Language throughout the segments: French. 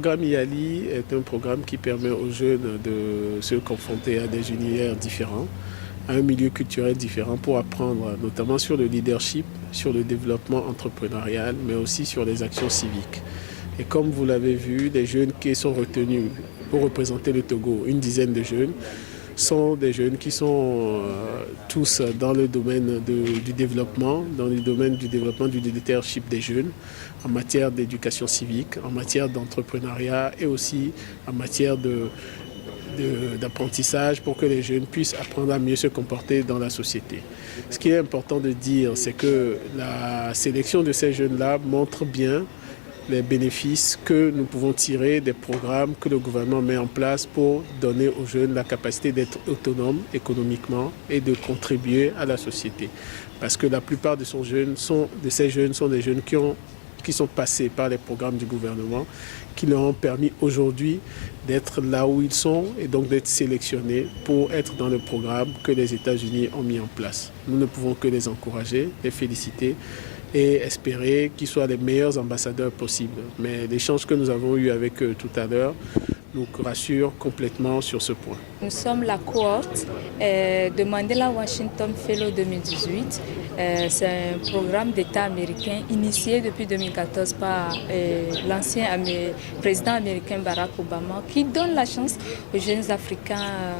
programme IALI est un programme qui permet aux jeunes de se confronter à des univers différents, à un milieu culturel différent pour apprendre notamment sur le leadership, sur le développement entrepreneurial, mais aussi sur les actions civiques. Et comme vous l'avez vu, les jeunes qui sont retenus pour représenter le Togo, une dizaine de jeunes, sont des jeunes qui sont tous dans le domaine du développement, dans le domaine du développement du leadership des jeunes, en matière d'éducation civique, en matière d'entrepreneuriat et aussi en matière d'apprentissage pour que les jeunes puissent apprendre à mieux se comporter dans la société. Ce qui est important de dire, c'est que la sélection de ces jeunes-là montre bien les bénéfices que nous pouvons tirer des programmes que le gouvernement met en place pour donner aux jeunes la capacité d'être autonomes économiquement et de contribuer à la société. Parce que la plupart de ces jeunes sont des jeunes qui sont passés par les programmes du gouvernement, qui leur ont permis aujourd'hui d'être là où ils sont et donc d'être sélectionnés pour être dans le programme que les États-Unis ont mis en place. Nous ne pouvons que les encourager, les féliciter et espérer qu'ils soient les meilleurs ambassadeurs possibles. Mais l'échange que nous avons eu avec eux tout à l'heure nous rassure complètement sur ce point. Nous sommes la cohorte de Mandela Washington Fellow 2018. C'est un programme d'État américain initié depuis 2014 par l'ancien président américain Barack Obama qui donne la chance aux jeunes Africains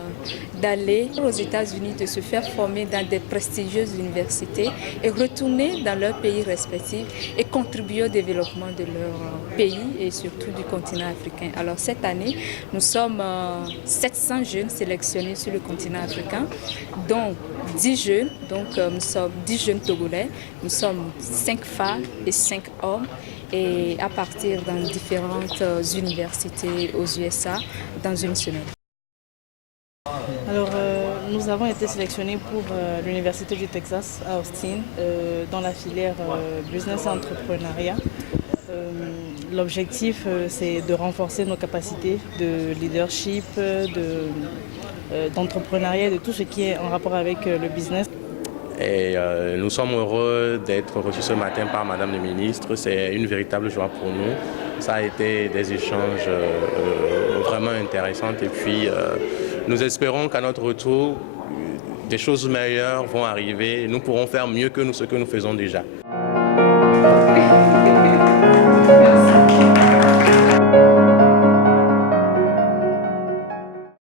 d'aller aux États-Unis, de se faire former dans des prestigieuses universités et retourner dans leur pays respectif et contribuer au développement de leur pays et surtout du continent africain. Alors cette année, nous sommes 700 jeunes sélectionnés sur le continent africain, dont 10 jeunes, donc nous sommes 10 jeunes togolais, nous sommes 5 femmes et 5 hommes, et à partir dans différentes universités aux USA dans une semaine. Alors, nous avons été sélectionnés pour l'Université du Texas à Austin dans la filière Business et Entrepreneuriat. L'objectif, c'est de renforcer nos capacités de leadership, d'entrepreneuriat, de tout ce qui est en rapport avec le business. Et nous sommes heureux d'être reçus ce matin par Madame la Ministre. C'est une véritable joie pour nous. Ça a été des échanges vraiment intéressants. Et puis, nous espérons qu'à notre retour, des choses meilleures vont arriver. Nous pourrons faire mieux que ce que nous faisons déjà.